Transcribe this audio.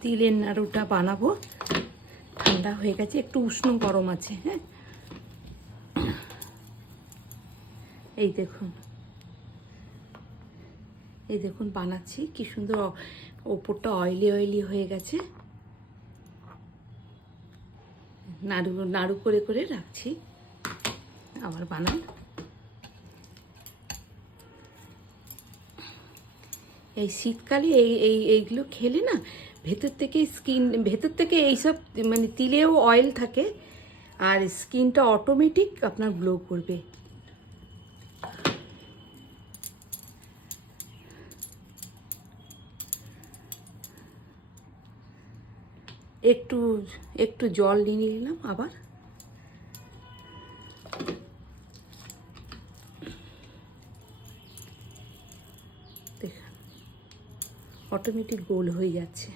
তিলের নাড়ুটা বানাবো। ঠান্ডা হয়ে গেছে, একটু উষ্ণ গরম আছে। হ্যাঁ, এই দেখুন, এই দেখুন বানাচ্ছি, কি সুন্দর ওপরটা অয়েলি অয়েলি হয়ে গেছে। নাড়ু নাড়ু করে করে রাখছি, আবার বানাই। এই শীতকালে এইগুলো খেলে না ভেতর থেকে ভেতর থেকে এইসব মানে তিলেও অয়েল থাকে, আর স্কিনটা অটোমেটিক আপনার গ্লো করবে। একটু একটু জল নিয়ে নিলাম আবার। দেখুন অটোমেটিক গোল হয়ে যাচ্ছে।